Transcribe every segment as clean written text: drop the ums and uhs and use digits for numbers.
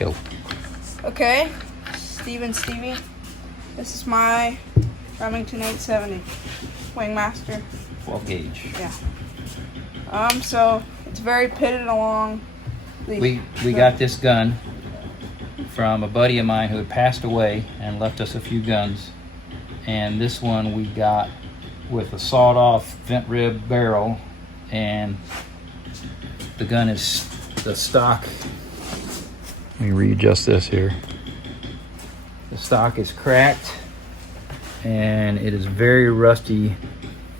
go. Okay, Stevie. This is my Remington 870 Wingmaster. 12 gauge. Yeah. So it's very pitted along. We got this gun from a buddy of mine who had passed away and left us a few guns. And this one we got with a sawed-off vent rib barrel, and the gun is the stock. Let me readjust this here. The stock is cracked, and it is very rusty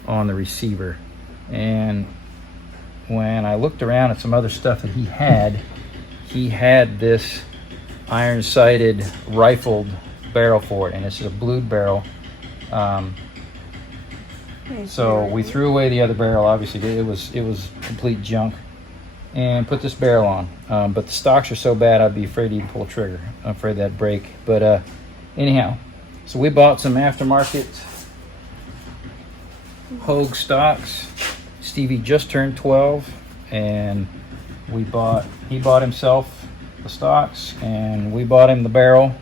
on the receiver. And when I looked around at some other stuff that he had this iron-sighted rifled barrel for it, and it's a blued barrel. So we threw away the other barrel. Obviously, it was complete junk, and put this barrel on. But the stocks are so bad, I'd be afraid to even pull a trigger. I'm afraid that'd break. But anyhow, so we bought some aftermarket Hogue stocks. Stevie just turned 12, and he bought himself the stocks, and we bought him the barrel,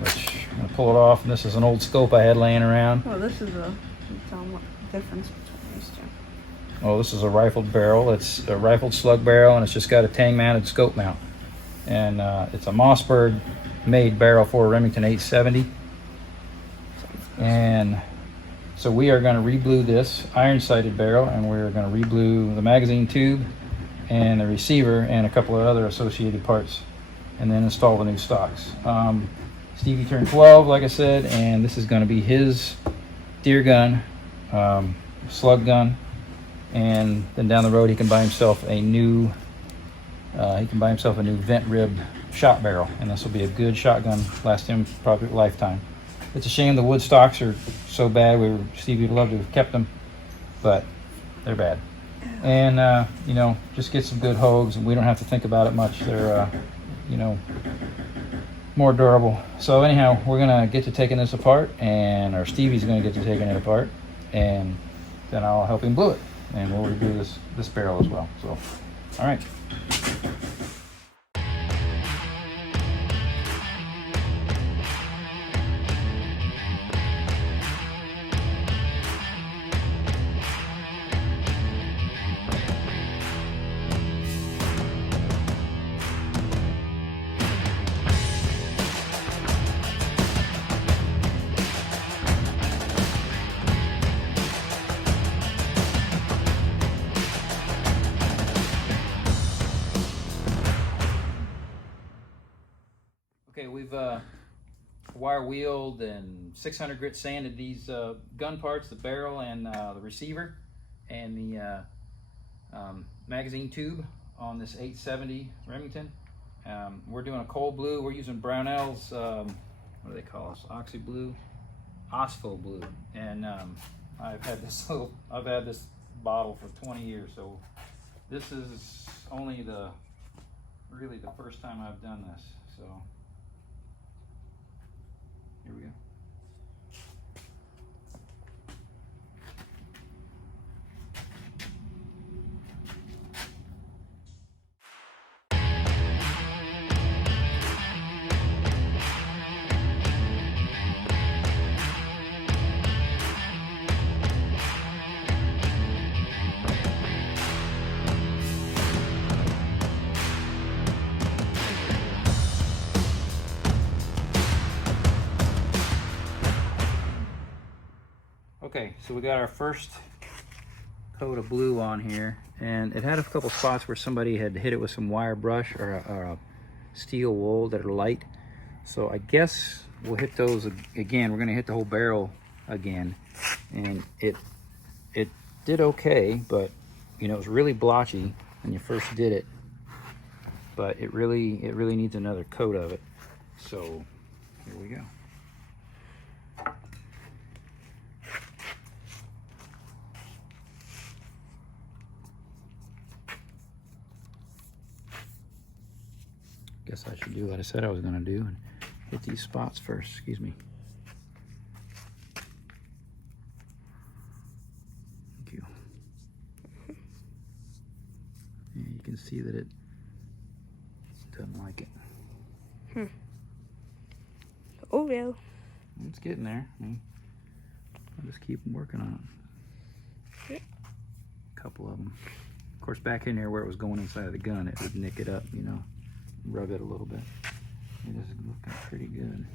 which I'm gonna pull it off. And this is an old scope I had laying around. Oh, this is tell them what the difference between these two. Oh, this is a rifled barrel. It's a rifled slug barrel, and it's just got a tang-mounted scope mount. And it's a Mossberg made barrel for a Remington 870. And so we are going to reblue this iron-sighted barrel, and we're going to reblue the magazine tube and the receiver and a couple of other associated parts, and then install the new stocks. Stevie turned 12, like I said, and this is going to be his deer gun, slug gun, and then down the road he can buy himself a new vent rib shot barrel, and this will be a good shotgun, last him probably a lifetime. It's a shame the wood stocks are so bad. Stevie would love to have kept them, but they're bad. And just get some good Hogues, and we don't have to think about it much. They're more durable. So anyhow, we're gonna get to taking this apart, or Stevie's gonna get to taking it apart, and then I'll help him glue it, and we'll redo this barrel as well. So, all right. Okay, we've wire wheeled and 600 grit sanded these gun parts, the barrel and the receiver, and the magazine tube on this 870 Remington. We're doing a cold blue. We're using Brownell's, what do they call us? Oxy blue, Ospho blue, and I've had this bottle for 20 years. So this is only really the first time I've done this. So. Here we go. Okay, so we got our first coat of blue on here, and it had a couple spots where somebody had hit it with some wire brush or a steel wool that are light. So I guess we'll hit those again. We're going to hit the whole barrel again, and it did okay, but it was really blotchy when you first did it. But it really needs another coat of it. So here we go. Guess I should do what I said I was going to do and hit these spots first. Excuse me. Thank you. And you can see that it doesn't like it. Oh, well. It's getting there. I mean, I'll just keep working on it. Yep. A couple of them. Of course, back in there where it was going inside of the gun, it would nick it up, you know, rub it a little bit. It is looking pretty good.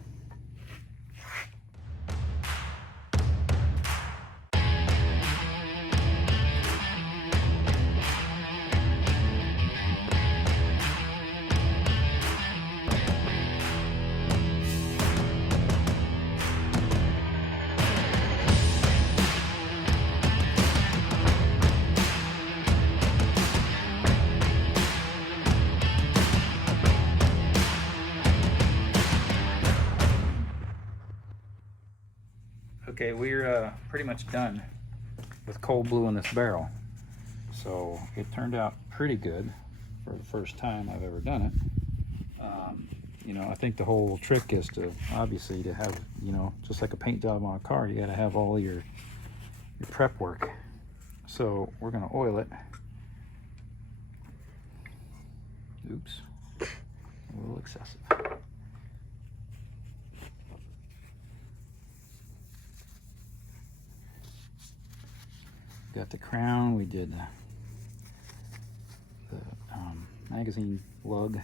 Okay, we're pretty much done with cold blue in this barrel. So it turned out pretty good for the first time I've ever done it. You know, I think the whole trick is to obviously to have, you know, just like a paint job on a car, you got to have all your prep work. So we're going to oil it. Oops, a little excessive. Got the crown, we did the magazine lug. I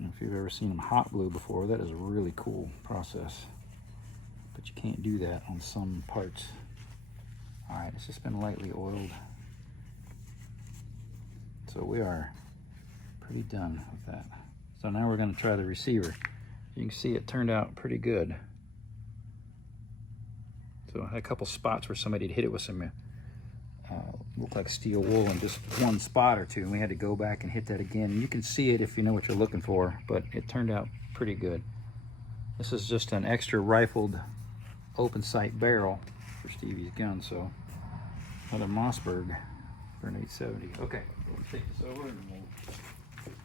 don't know if you've ever seen them hot blue before, that is a really cool process. But you can't do that on some parts. Alright, it's just been lightly oiled. So we are pretty done with that. So now we're going to try the receiver. You can see it turned out pretty good. So I had a couple spots where somebody had hit it with some looked like steel wool in just one spot or two, and we had to go back and hit that again. And you can see it if you know what you're looking for, but it turned out pretty good. This is just an extra rifled open sight barrel for Stevie's gun, so another Mossberg for an 870. Okay, we'll take this over and we'll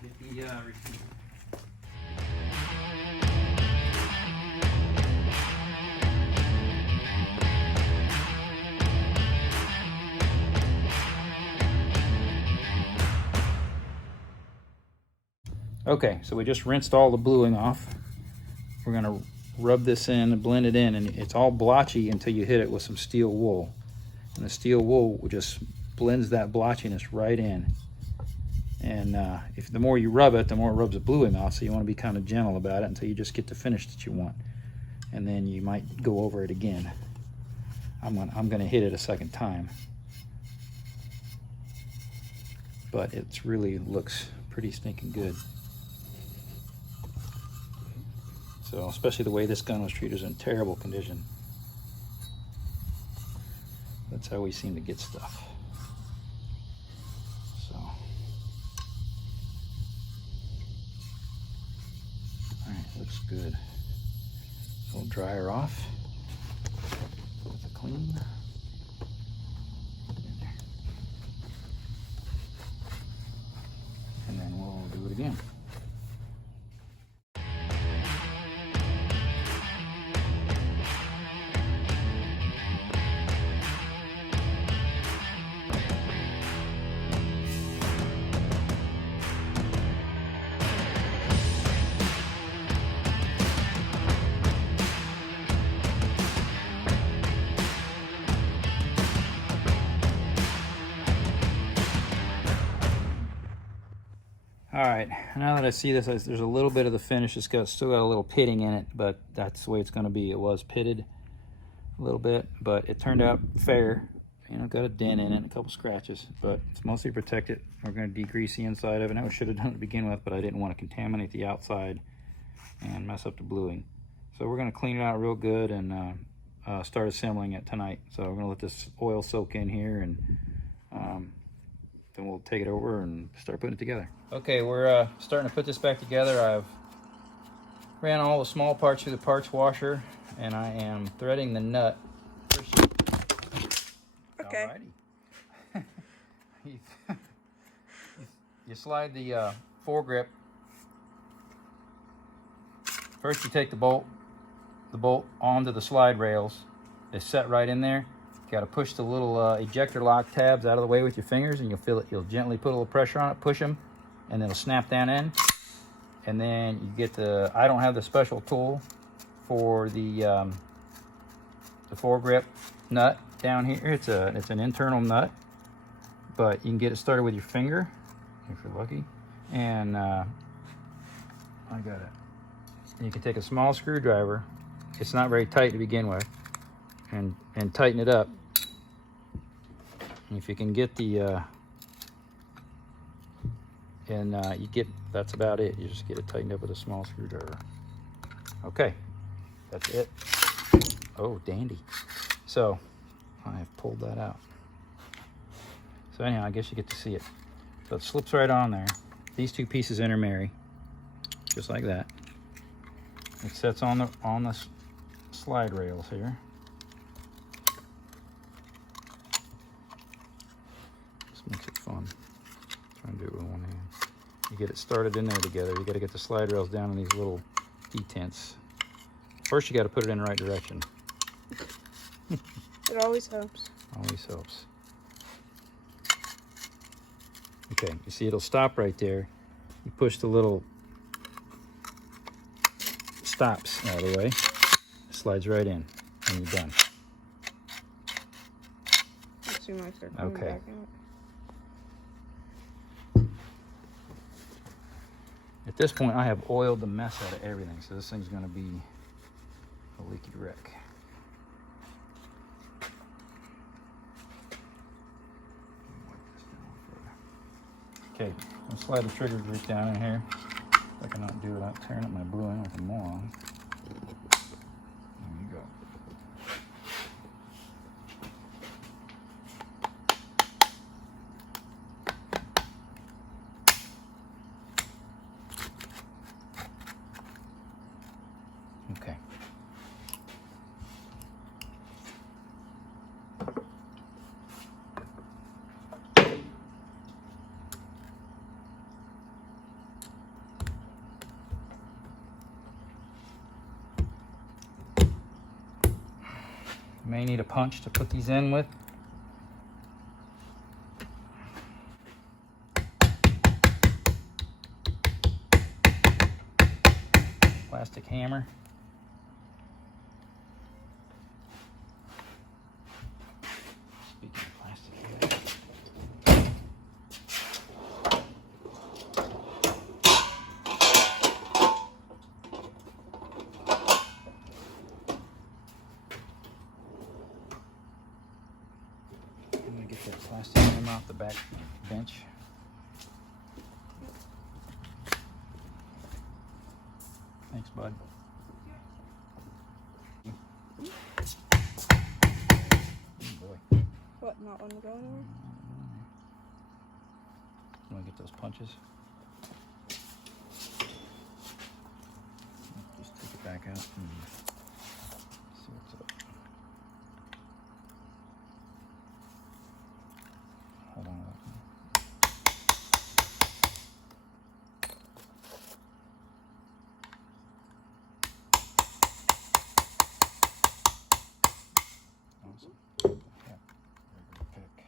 get the receiver. Okay, so we just rinsed all the bluing off. We're gonna rub this in and blend it in, and it's all blotchy until you hit it with some steel wool. And the steel wool just blends that blotchiness right in. And if the more you rub it, the more it rubs the bluing off, so you wanna be kind of gentle about it until you just get the finish that you want. And then you might go over it again. I'm gonna hit it a second time. But it really looks pretty stinking good. So, especially the way this gun was treated, is in terrible condition. That's how we seem to get stuff. So, all right, looks good. So we'll dry her off with a clean. And then we'll do it again. All right, now that I see this, there's a little bit of the finish. It's still got a little pitting in it, but that's the way it's going to be. It was pitted a little bit, but it turned out fair. You know, got a dent in it and a couple scratches, but it's mostly protected. We're going to degrease the inside of it. I should have done it to begin with, but I didn't want to contaminate the outside and mess up the bluing. So we're going to clean it out real good and start assembling it tonight. So we're going to let this oil soak in here, and then we'll take it over and start putting it together. Okay, we're starting to put this back together. I've ran all the small parts through the parts washer, and I am threading the nut. Okay. Alrighty. You slide the foregrip. First you take the bolt onto the slide rails. They set right in there. Got to push the little ejector lock tabs out of the way with your fingers, and you'll feel it. You'll gently put a little pressure on it, push them, and it'll snap down in. And then you get the, I don't have the special tool for the foregrip nut down here. It's an internal nut, but you can get it started with your finger if you're lucky. And I got it. And you can take a small screwdriver. It's not very tight to begin with, and tighten it up. And if you can get the you get, that's about it. You just get it tightened up with a small screwdriver. Okay, that's it. Oh, dandy. So I have pulled that out. So anyhow, I guess you get to see it. So it slips right on there. These two pieces intermarry, just like that. It sits on the slide rails here. This makes it fun. Try and do it with one hand. You get it started in there together. You got to get the slide rails down in these little detents. First, you got to put it in the right direction. It always helps. Always helps. Okay, you see it'll stop right there. You push the little stops out of the way. It slides right in, and you're done. Let's see my third coming Okay. back out. At this point, I have oiled the mess out of everything, so this thing's going to be a leaky wreck. Okay, I'll slide the trigger group down in here. If I cannot do it without tearing up my bluing like a moron. There you go. Okay. You may need a punch to put these in with. Plastic hammer. Speaking of plastic hammer. I'm gonna get that plastic hammer off the back bench. Thanks, bud. Oh boy. What, not want to go anywhere? You want to get those punches? Just take it back out and see what's up. Hold on to that. Awesome. Yeah, very good pick.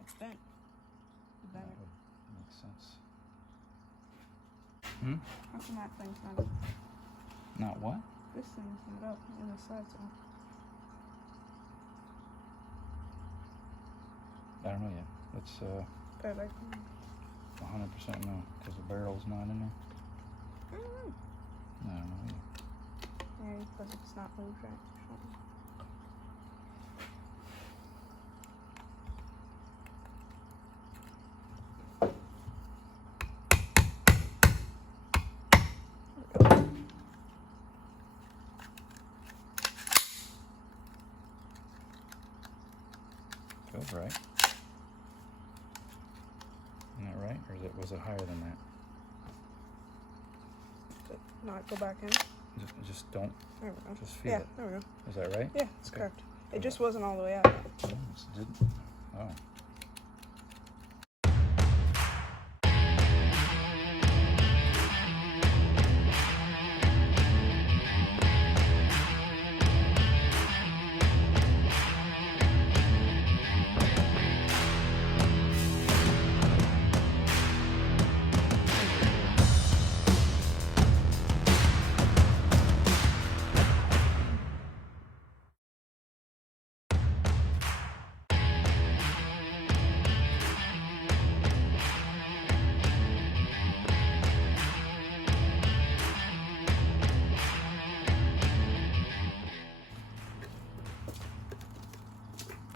It's bent. That Bent. would make sense. Hmm? How come that thing's not up? Not what? This thing's not up and the side's off. I don't know yet. Let's But like, 100% no, because the barrel's not in there. I don't know. No, I don't know either. Yeah, because it's not moved right or something. Feels right. Isn't that right? Or was it higher than that? But not go back in. Just don't. There we go. Just feel Yeah, it. there we go. Is that right? Yeah, it's Okay. correct. It just wasn't all the way out. Oh, it's did. Oh.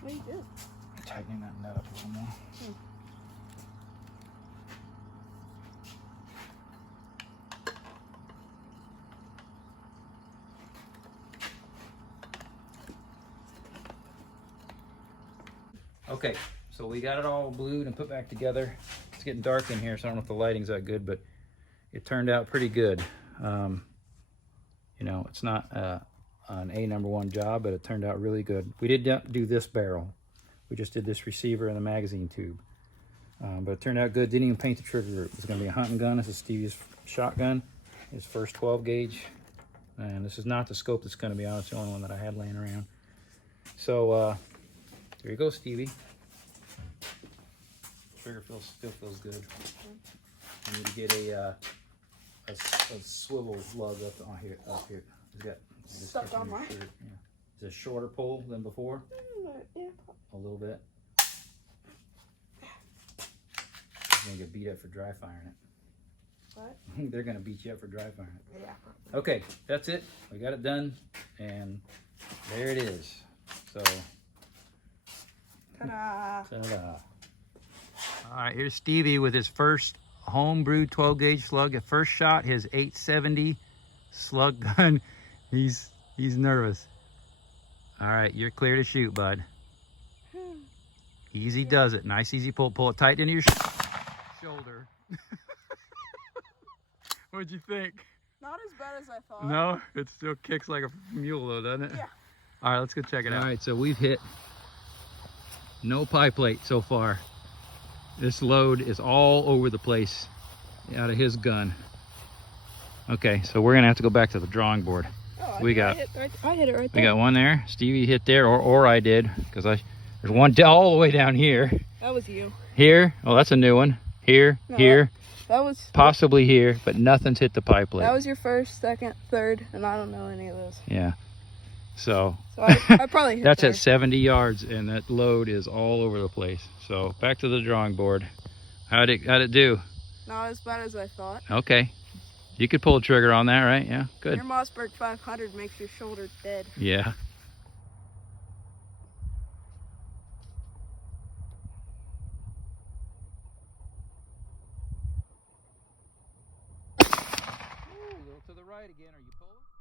What you did? Tightening that nut up a little more. Okay, so we got it all glued and put back together. It's getting dark in here, so I don't know if the lighting's that good, but it turned out pretty good. You know, it's not an #1 job, but it turned out really good. We did not do this barrel. We just did this receiver and the magazine tube. But it turned out good. Didn't even paint the trigger group. It's going to be a hunting gun. This is Stevie's shotgun, his first 12 gauge. And this is not the scope that's going to be on. It's the only one that I had laying around. So there you go, Stevie. Trigger still feels good. I need to get a swivel lug up here. It's got Stuck on mine. Yeah. Is it a shorter pull than before? Yeah. A little bit. You're gonna get beat up for dry firing it. What? They're gonna beat you up for dry firing it. Yeah. Okay, that's it. We got it done, and there it is. So, Ta-da! ta-da! All right, here's Stevie with his first homebrew 12 gauge slug. At first shot, his 870 slug gun. He's nervous. All right, you're clear to shoot, bud. Easy does it. Nice easy pull. Pull it tight into your shoulder. What'd you think? Not as bad as I thought. No, it still kicks like a mule though, doesn't it? Yeah. All right, let's go check it out. All right, so we've hit no pie plate so far. This load is all over the place out of his gun. Okay, so we're gonna have to go back to the drawing board. Oh, I hit it right there. We got one there. Stevie hit there, or I did, because there's one all the way down here. That was you. Here, oh, that's a new one. Here, No, here, that was possibly here, but nothing's hit the pie plate. That was your first, second, third, and I don't know any of those. Yeah. So I probably hit that's there. at 70 yards, and that load is all over the place. So back to the drawing board. How'd it do? Not as bad as I thought. Okay. You could pull a trigger on that, right? Yeah, good. Your Mossberg 500 makes your shoulder dead. Yeah. Ooh, a little to the right again. Are you pulling?